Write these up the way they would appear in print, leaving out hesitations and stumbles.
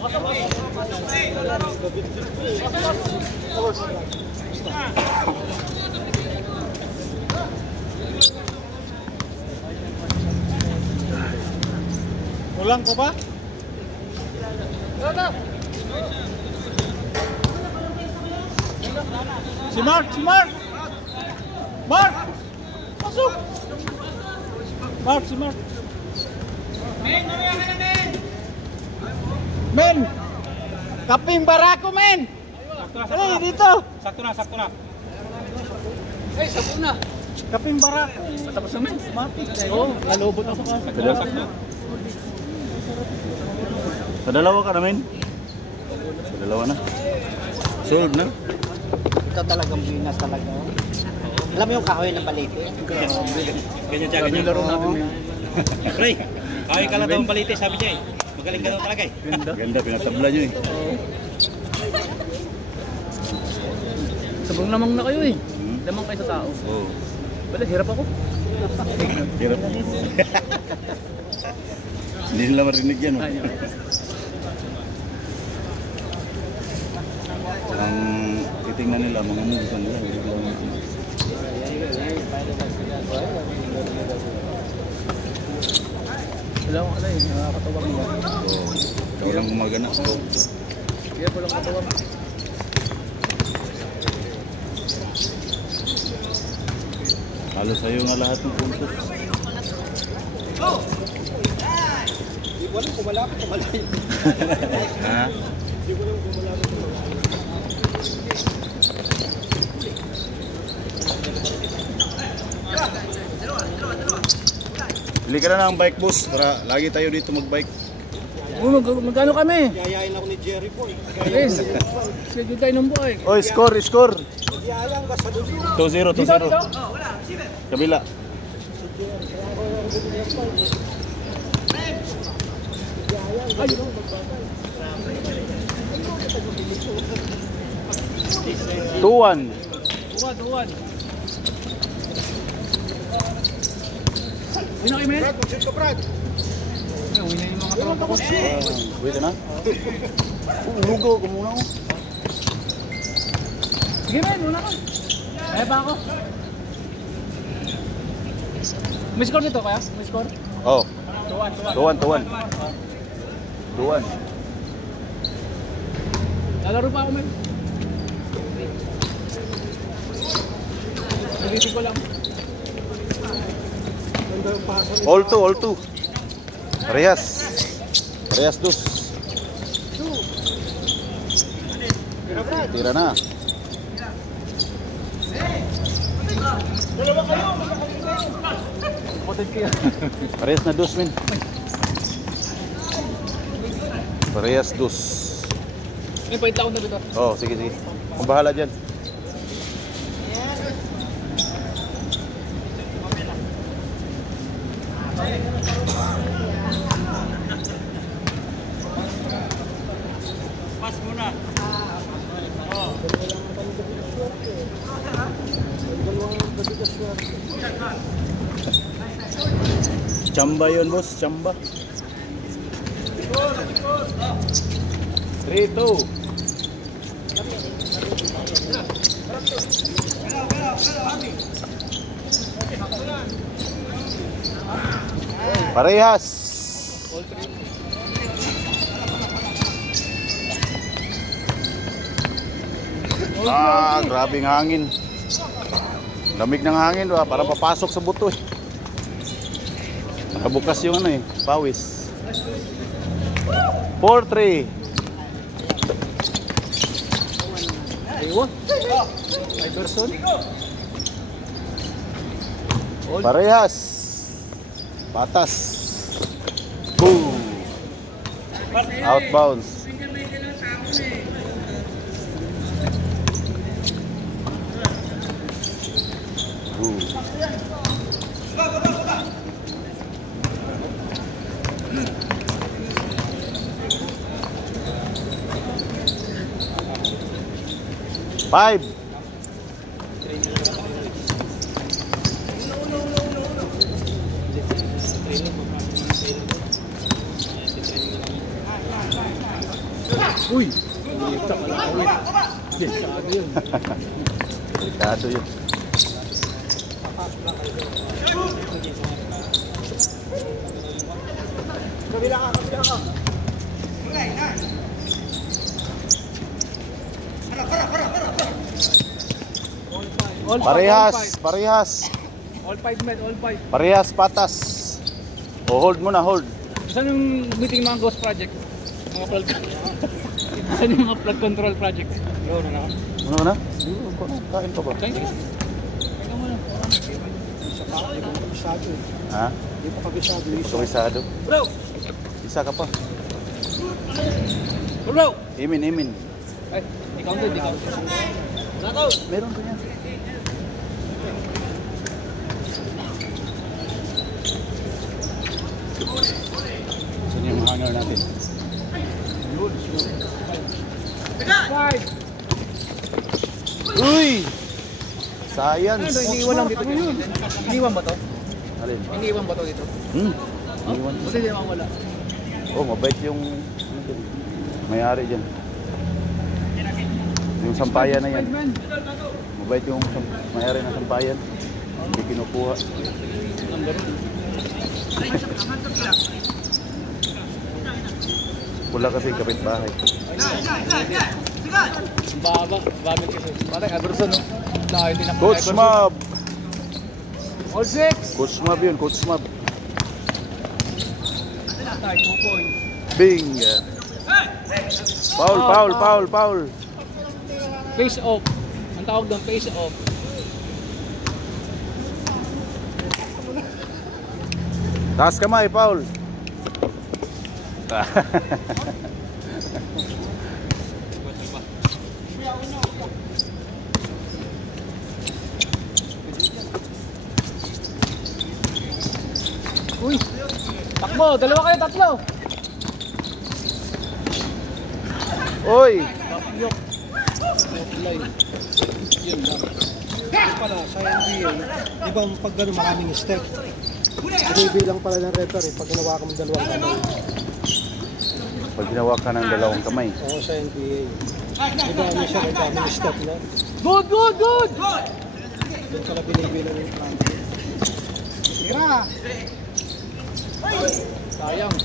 Ulang ko ba? Si Mark, si Mark! Mark! Masuk! Mark, si Mark! Men, mamaya ka na, men! Men! Kaping barako, men! Ay, dito! Sakto na, sakto na. Ay, sabon na. Kaping barako. Tapos na, men. Matik. Oo, lalubot ako ka. Sakto na, sakto. Sa dalawa ka namin? Sa dalawa na. Solve na. Ito talagang binas talaga. Alam mo yung kahoy ng balite? Ganyan siya, ganyan. Laro natin, men. Pre, kaya ka lang daw ang balite, sabi niya eh. Magaling ka daw talaga eh. Ganda, pinatabla nyo eh. Sabon lamang na kayo eh. Lamang kayo sa tao. Oo. Wala, hirap ako. Hirap. Hindi nila marinig yan. Oh. Ang titingnan nila, mga moves nila. Wala akong alay, nakakatawag mo. Oo. Ikaw lang gumagana. Kaya ko lang katawag. Halos sa'yo nga lahat ng puntos. Hindi ko alam kung malapit o malayo. Ha? Hindi ko alam kung malapit o malayo. Bili ka na ng bike boss para lagi tayo dito magbike. Magkano kami? Yayain ako ni Jerry po. Yes. Sige tayo ng buhay. Oy, score, score. Yayang ka sa dulo. 2-0, 2-0. Kabila. Tuwan. Tuwan. Uwi na kayo, men? Brad, mag-shoot ka, Brad. Uwi na yung mga tropa ko. Wait na. Lugo ko muna ko. Sige, men, una ka. Kaya ba ako? May score nito kaya? May score? Oh. Tuwan. Tuwan. Lalaro pa ako, men. Nabibig ko lang. All two. Parehas dos. Tira na. Parehas na dos, men. Parehas dos. May pahit ako na dito. Oh, sige. Kung bahala dyan. Pas muna. Oh. Chamba yun, boss. Chamba. 3-2. Parehas. Grabing hangin. Lamig ng hangin, para papasok sa buto eh. Nakabukas yung ano eh, pawis. 4-3. Aywa. Iverson. Parehas. Patas. Boom. Outbounds. Boom. Five. Uy! Sa kalawit. Delikado yun. Delikado yun. Kabila ka. All five, Parehas, all five. parehas. All five, men, all five. Parehas, patas. O, hold mo na, hold. Saan yung meeting mga ghost project? Mga plug. Saan yung mga plug control project? Bro, na Ano na? Kain pa ba? Kain ka. Kain ka muna. Isa pa, di pa kabisado. Ha? Di pa kabisado. Komisado. Bro! Isa ka pa. Bro! Imin, imin. Ay, ikaw doon, ikaw. Nato! Meron pa yan. Saan yung hanger natin? Five! Uy! Ano Science! ito, iniiwan lang dito. Iniiwan ba to? Alin? Iniiwan ba to dito? Iwan. Buti hindi naman wala. Oh, mabait yung may-ari dyan. Yung sampayan na yan. Mabait yung may-ari ng sampayan. Hindi kinukuha. Number 1. Wala kasi kapitbahay. Baba, bago kasi. Parang Everson, no? Hindi na Coach Mob! All six! Coach Mob yun, Coach Mob. Tayo, 2 points. Bing! Foul, foul, foul, foul. Face off. Ang tawag doon, face off. Taas kamay, foul. Uy! Takbo! Dalawa kayo, tatlo! Oy! Yok. Line. Yun lang. Ito pala, sa NBA, di ba pag gano'n maraming step, binibilang pala ng referee pag ginawa ka ng dalawang kamay. Pag ginawa ka ng dalawang kamay. Oo, sa NBA. Di ba ano siya, may daming step na? Good, good, good! Doon pala binibilang yung kamay. Tira! Sayang.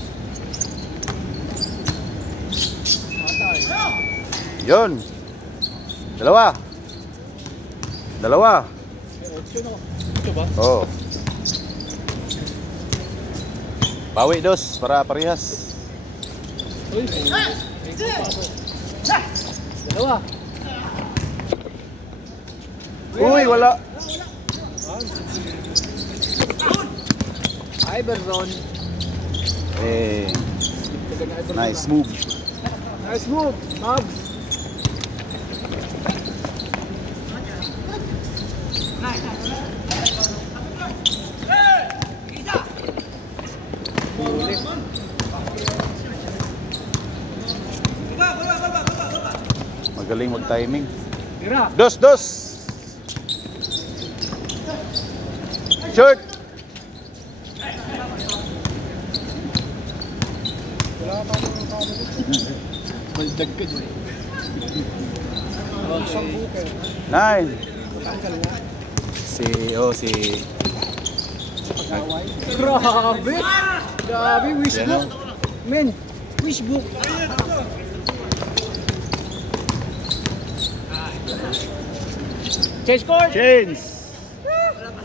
Matay. Yun! Dalawa! Dalawa! Ito ba? Oh. Bawi dos para parehas. Uy, may paso. Dalawa. Uy, wala. Iverson. Eh, nice move. Nice move, Mabs. Magaling mag-timing. Tira. Dos, dos! Short! Baldag ka dyan. Okay. Nine! Tanggal nga. Si... Grabe! Grabe, wishbook. Men, wishbook. Change court! Change!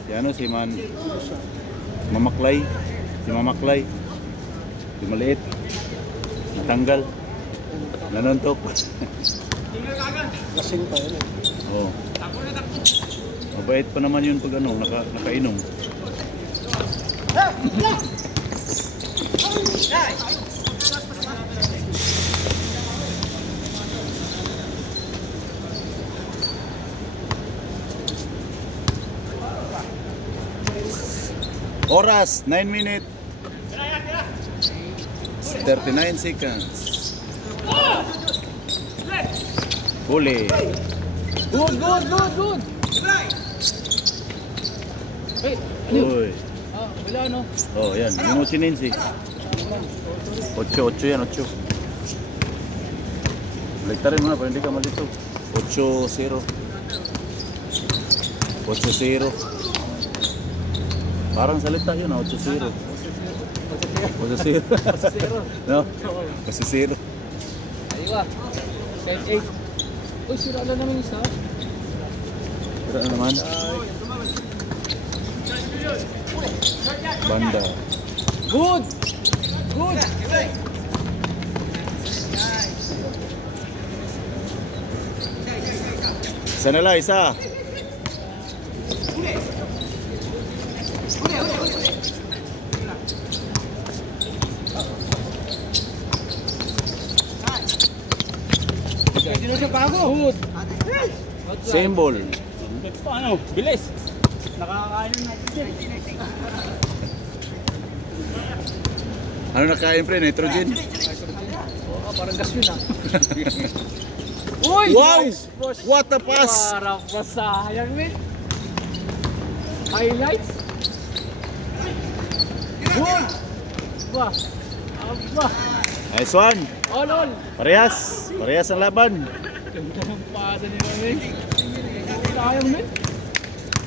Si ano, si Mamaklay. Si Mamaklay. Si maliit. Natanggal. Nanuntok. Lasing pa yun eh. Oh. Mabait pa naman yun pag ano, nakainom. Oras, 9 minutes. 39 seconds. Huli. Good, good, good, good! Hey, ano yun? Uy. Ah, wala no? Oh, yan. Yung Uchinense. 8 yan, 8. Baliktarin mo na para hindi ka malito. 8-0. 8-0. Parang salita yun, 8-0. 8-0. No? 8-0. Aywa. Kahit 8. Uy, sira lang naman isa. Tira na naman. Banda. Good! Good! Isa na lang, isa. Hindi na siya bago. Good! Same ball. Paano? Bilis. Nakakain na natin. Ano nakain pre? Nitrogen? Oo, parang gas yun ah. Uy! Wow! Nice push. What a pass! Parang pasayang min. Highlights. Good! Aba! Aba! Nice one! All! Parehas! Parehas ang laban. Ganda ng pasa nila min. Sayang min.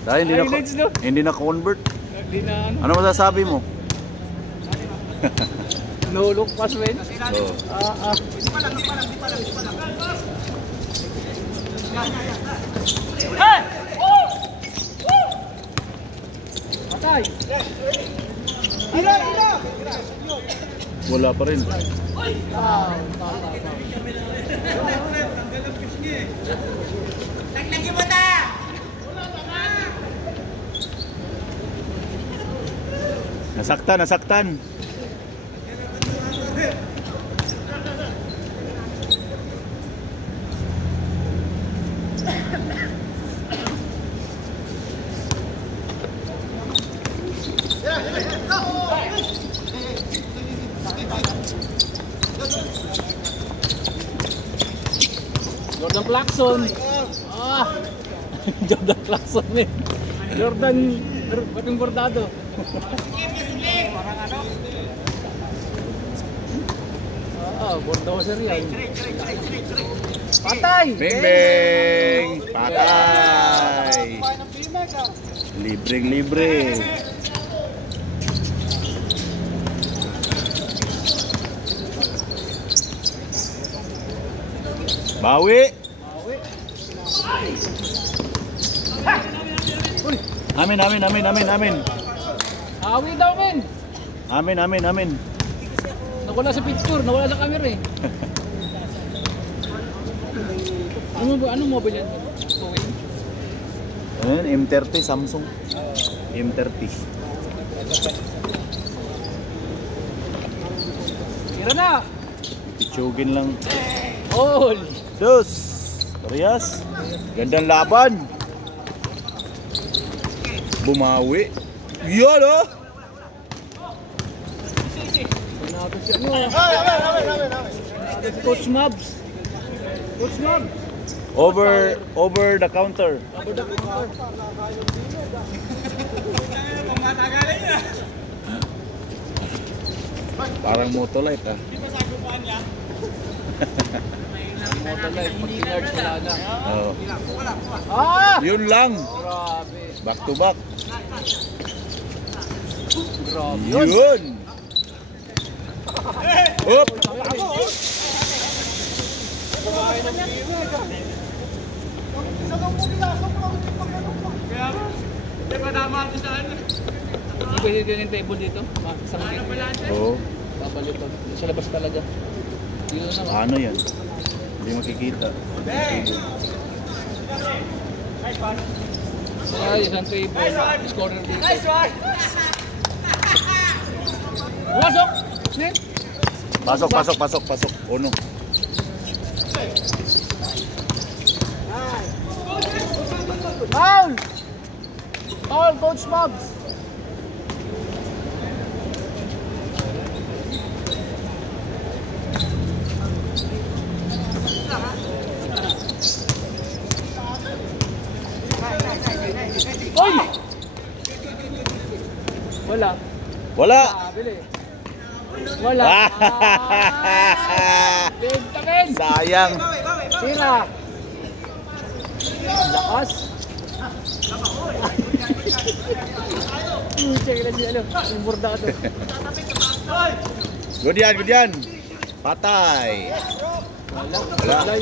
Dahil Highlights, no? hindi na convert. Hindi na ano. Ano masasabi mo? No look pass min. Oh. Hey! Patay! Wala pa rin. Nasaktan, nasaktan. Jordan Clarkson. Jordan Clarkson eh. Jordan Bating Bordado. Parang ano? Bulldozer yan. Patay! Bing bing! Patay! Libreng libre. Bawi! Amin, amin, amin, amin, amin. Hawi daw men. Amin, amin, amin. Nawala sa picture, nawala sa camera eh. Anong mobile yan? Ano yan? M30 Samsung. M30. Tira na! Pichugin lang. All! Dos! Parehas. Gandang laban. Bumawi. Yan oh! Panalo siya no. Coach Mabs. Coach Mabs. Over the counter. Parang Motolite ah. Motolite, pag kinards wala na. Oh. Yun lang. Grabe. Back to back. Grabe. Yun. Up. Hindi pwede din yung table dito. Isang Oh. babalik pag sa labas talaga. Dito na. Ano yan? Hindi makikita. Ay, isang table. Scorer dito. Pasok! Snip! Pasok, pasok, pasok, pasok. Uno. Foul! Foul, Coach Mobs! Oy! Wala. Wala. Bili. Wala. Benta men! Sayang. Tira. Lakas. Check lang si ano. Yung bordado. Good yan, good yan. Patay. Wala.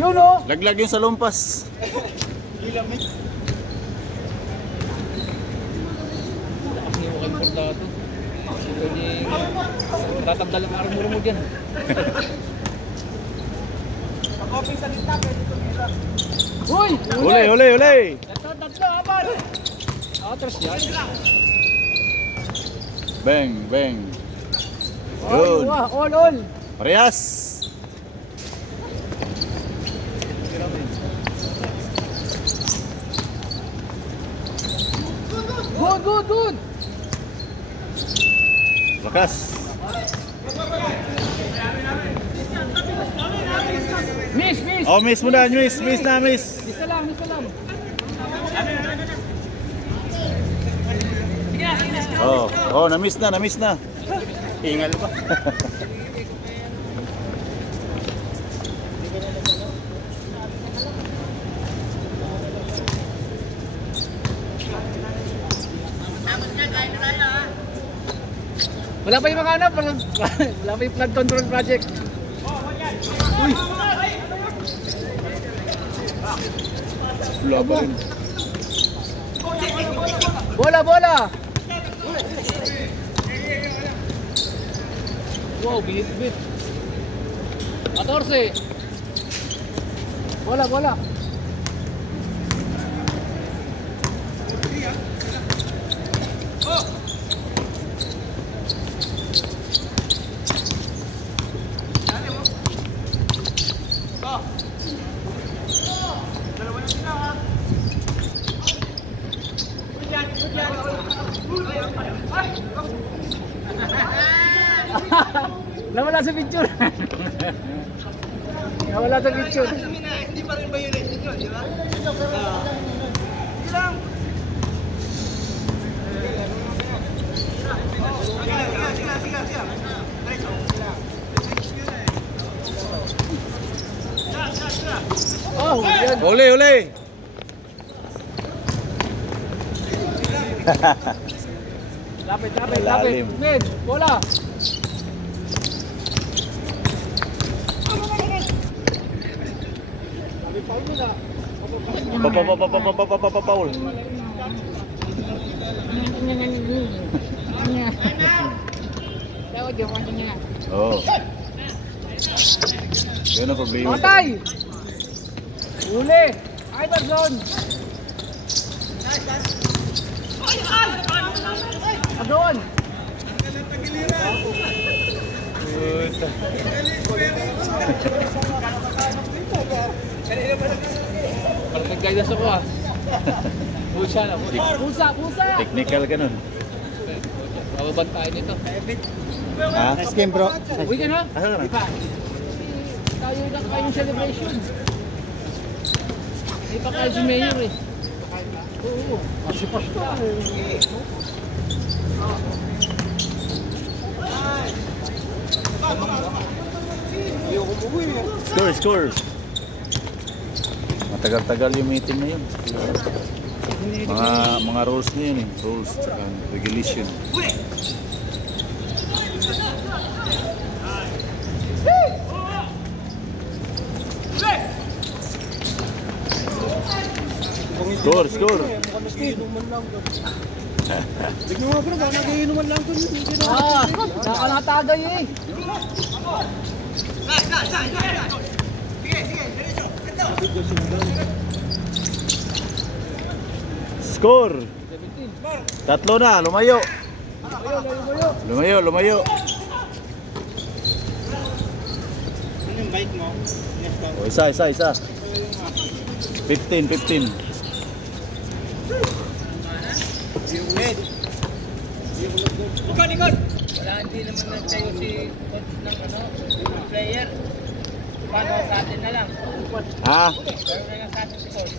Yun o. Laglag yung sa lumpas. Yung kay bordado. Ito ni... Tatanggal ang armor mo dyan. Uy! Huli. Tatlo, aman! Atras yan. Bang. All. Yun. All. Parehas. Good. Lakas. Miss. Oh, miss mo na, miss. Isa lang. Oh, na-miss na. Hingal ba? Wala pa yung mga ano, wala pa yung flood control project. Uy! Wala pa rin. Bola! Wow, bit. 14. Bola. Nawala sa picture. Hindi pa rin violation yun, di ba? Hindi lang. Oh, yan. Huli. Lapit. Lalim. Mid, bola. Paul. Oh. Yun ang problema. Patay! Uli! Iverson! Doon! Parang nag-guidance ako ah. Pusa na. Pusa! Technical ka nun. Mababantayan ito. Ha? Nice game, bro. Uwi ka na? Asa ka na? Di pa. Tayo na kayong celebration. Di pa kayo si Mayor eh. Oo. Asipas ka eh. Score. Matagal-tagal yung meeting na yun. Mga rules na yun eh. Rules tsaka regulation. Score. Tignan mo bro, baka nagiinuman lang doon. Nakanatagay eh. Score. 3 na, lumayo. Lumayo. Ano yung bike mo? O, isa. 15. Wala, hindi naman nagtayo si coach ng player. Paano sa atin na lang? Ha? Laro na lang sa atin si Coach.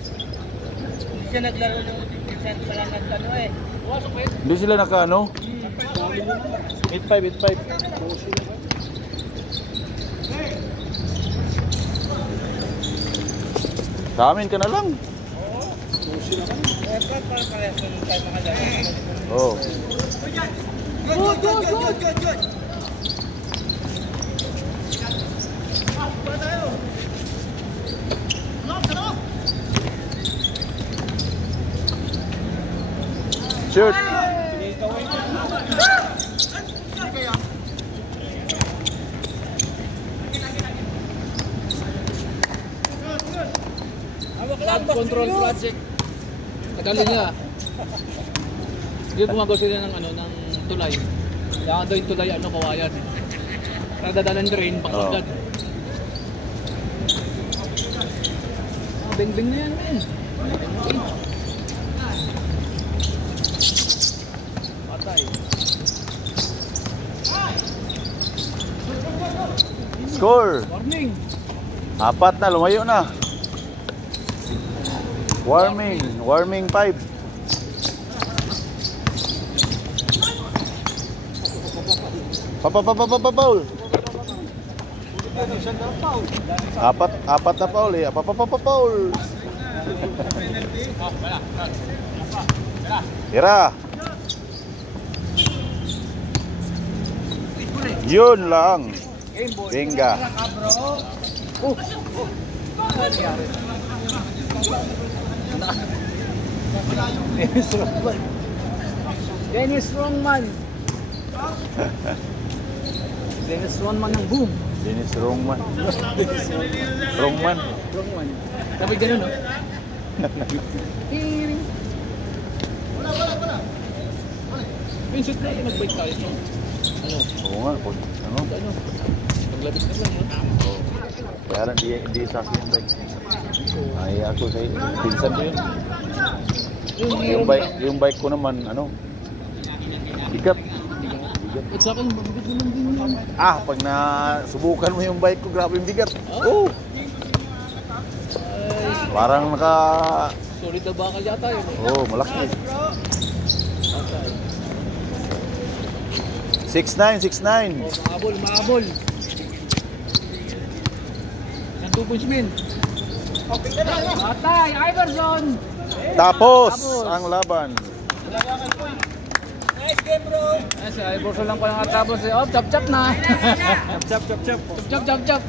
Hindi siya naglaro ng Vincent pa lang nagtano eh. Hindi sila naka ano? 8-5. Sa amin ka na lang. Para parehas ng tayo makalaro. Oh. Good. Shoot. Flood control project. Tagalin niya. Hindi gumagawa sila ng ano ng tulay. Kaya daw yung tulay ano kawayan. Nadadalan drain pagkagad. Bing-bing na yan, men. Patay. Score. Warning. 4 na, lumayo na. Warming 5. Paul. Apat na Paul eh. Paul. Tira. Yun lang. Binga. Dennis Strongman. Dennis Strongman ng boom. Dennis Rongman. Strongman. Sabi ganun, no? May shoot na yung nag-bike tayo. Ano? Oo nga. Ano? Ano? Naglabis na lang, no? Kaya lang hindi sa akin yung bike. Ay ako sa pinsan ko yun. Yung bike ko naman ano? Bigat. At sa akin, mabigat naman din yun. Pag nasubukan mo yung bike ko, grabe yung bigat. Oh! Parang Solid na bakal yata yun. malaki. 6'9". Maabol. Ng 2 points min. Patay, Iverson! Tapos ang laban. Nice game, bro! Si Iverson lang pa nakatapos. Chop na! Chop.